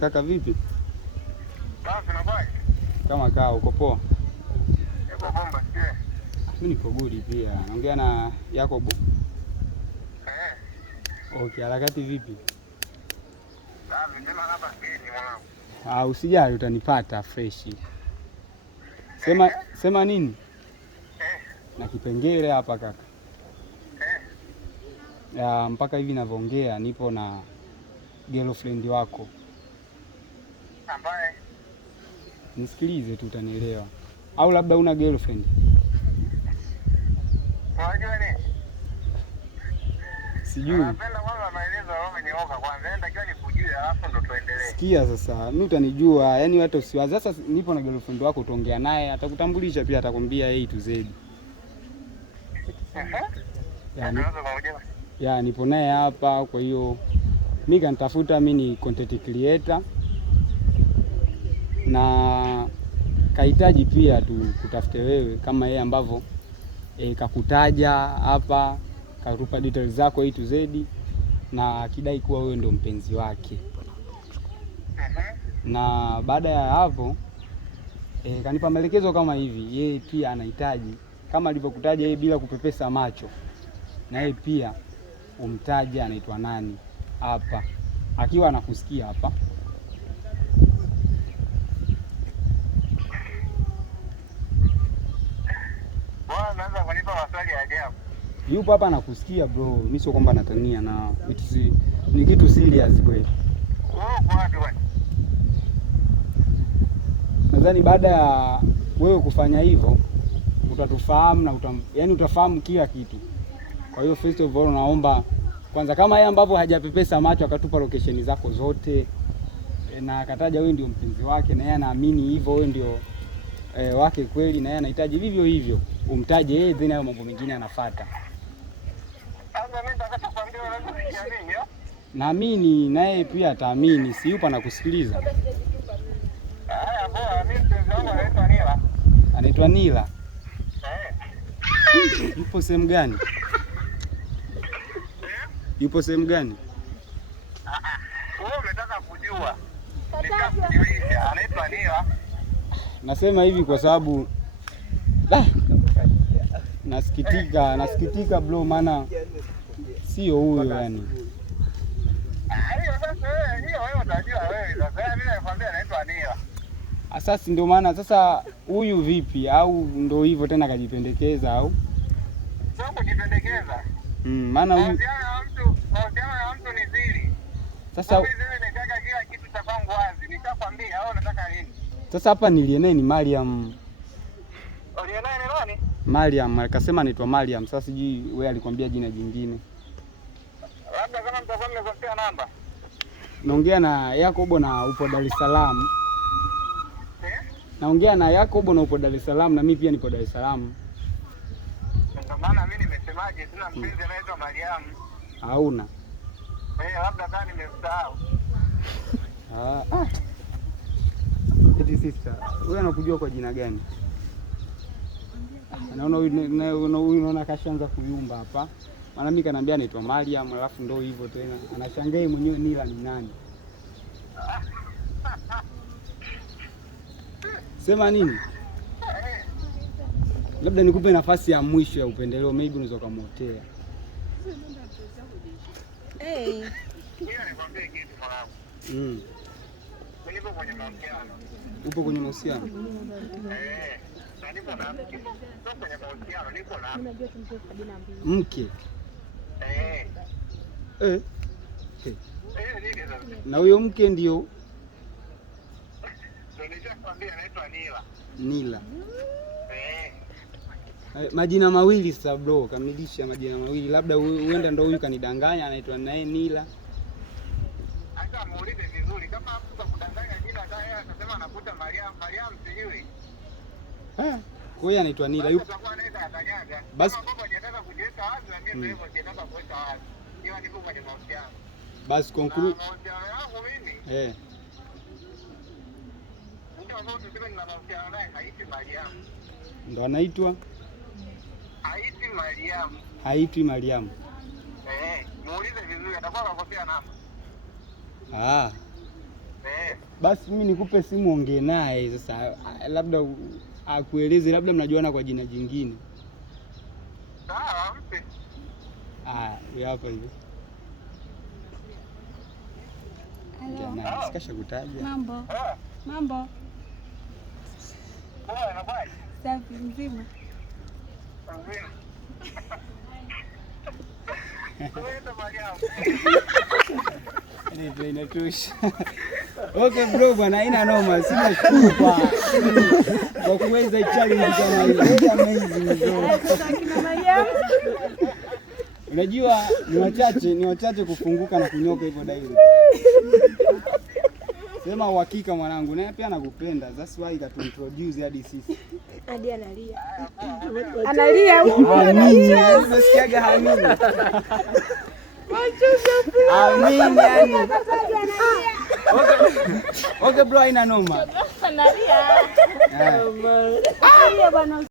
Kaka vipi? Safi na bwana. Kama kaa uko poa? Niko bomba sie. Mimi niko good pia. Naongea na Yakobo. Okay, harakati vipi? Safi, sema hapa geni mwanangu. Usijali utanipata fresh. Sema nini? Na kipengele hapa kaka. Mpaka hivi ninavyoongea nipo na girlfriend wako. Ambaye nisikilize tu utanielewa. Au labda una girlfriend? Unajua nini? Sijui. Napenda kwanza maelezo wewe nioka kwanza. Enda kiwa nikujue alafu ndo tuendelee. Sikia sasa, mimi utanijua, yani hata usiwaze. Sasa nipo na girlfriend wako, utaongea naye, atakutambulisha pia, atakwambia A to Z. Nipo naye hapa, kwa hiyo mimi kanitafuta, mimi ni content creator na kahitaji pia tu kutafute wewe kama yeye ambavyo kakutaja hapa, katupa details zako A to Z na akidai kuwa wewe ndio mpenzi wake. Na baada ya hapo kanipa maelekezo kama hivi, yeye pia anahitaji kama alivyokutaja yeye bila kupepesa macho, na yeye pia umtaje anaitwa nani hapa, akiwa anakusikia hapa. Bwana anaanza kunipa maswali ya ajabu. Yupo hapa anakusikia bro, mimi sio kwamba natania, na ni kitu serious kweli. Nadhani baada ya wewe kufanya hivyo utatufahamu na utafahamu kila kitu. Kwa hiyo first of all naomba kwanza, kama yeye ambavyo hajapepesa macho akatupa location zako zote na akataja wewe ndio mpenzi wake, na yeye anaamini hivyo wewe ndio wake kweli, na yeye anahitaji vivyo hivyo umtaje yeye, then hayo mambo mengine anafuata. Naamini na yeye pia ataamini, si yupo anakusikiliza. Anaitwa Nila. Yupo sehemu gani? Yupo sehemu gani? Wewe unataka kujua. Nitakujulisha. Anaitwa Nila. Nasema hivi kwa sababu nasikitika bro, maana sio huyo yani. Sasa ndio maana sasa huyu vipi, au ndio hivyo tena kajipendekeza au? Sio kujipendekeza. Maana huyu mahusiano ya mtu ni siri. Sasa mimi nataka kila kitu cha kwangu wazi. Nitakwambia au unataka nini? Sasa hapa nilienee ni Mariam. Ulienee ni nani? Mariam, akasema anaitwa Mariam. Sasa sijui wewe alikwambia jina jingine. Labda kama mtakuwa mmekosea namba. Naongea na Yakobo na upo Dar es Salaam. Naongea na Yakobo na upo Dar es Salaam, na mimi pia nipo Dar es Salaam. Ndio maana mimi nimesemaje, sina mpenzi anaitwa Mariam. Hauna? Labda kama nimesahau. Eti sister, wewe unakujua kwa jina gani? Naona huyu naona kashaanza kuyumba hapa. Maana mimi kanambia anaitwa Mariam, alafu ndio hivyo tena. Anashangaa mwenyewe Nila ni nani? Sema nini? Labda nikupe nafasi ya mwisho ya upendeleo, maybe unaweza kumwotea. Nikwambie kitu mwanangu. Nipo kwenye mahusiano. Upo kwenye mahusiano? Na nipo na mke. Sio kwenye mahusiano, nipo na mke. Na huyo mke ndio nilichokwambia anaitwa Nila. Nila. Majina mawili sasa bro, kamilisha majina mawili. Labda huenda ndio huyu kanidanganya anaitwa naye Nila. Hata muulize vizuri kama hapo kudanganya jina hata yeye anasema anakuta Mariam sijui. Kwa hiyo anaitwa Nila. Yupo. Basi mambo hajataka kujiweka wazi na mimi ndio hajataka kuweka wazi. Hiyo ndipo kwenye mahusiano. Basi conclude. Mahusiano yangu mimi. Ndio ambao tuseme nina mahusiano naye haiti Mariam. Ndo anaitwa? Haiti Mariam. Haiti Mariam. Muulize vizuri atakuwa akakosea namba. Basi mimi nikupe simu ongee naye sasa, labda akueleze, labda mnajuana kwa jina jingine. Sawa, mpe. Huyu hapa hivi. Halo. Sikasha kutaja. Mambo. Mambo. Poa, inakuwaje? Safi mzima. Mzima. Tunaenda Mariamu. Ndio inatosha. Okay bro bwana, haina noma. Sina shukuru kwa kuweza challenge kama hiyo. Amazing bro. Unajua ni wachache kufunguka na kunyoka hivyo direct. Sema uhakika mwanangu, naye pia anakupenda. That's why katuintroduce hadi sisi. Hadi analia. Analia huko. Unasikiaga hamini. Amini yani. Okay bro, haina noma. Analia. Analia bwana.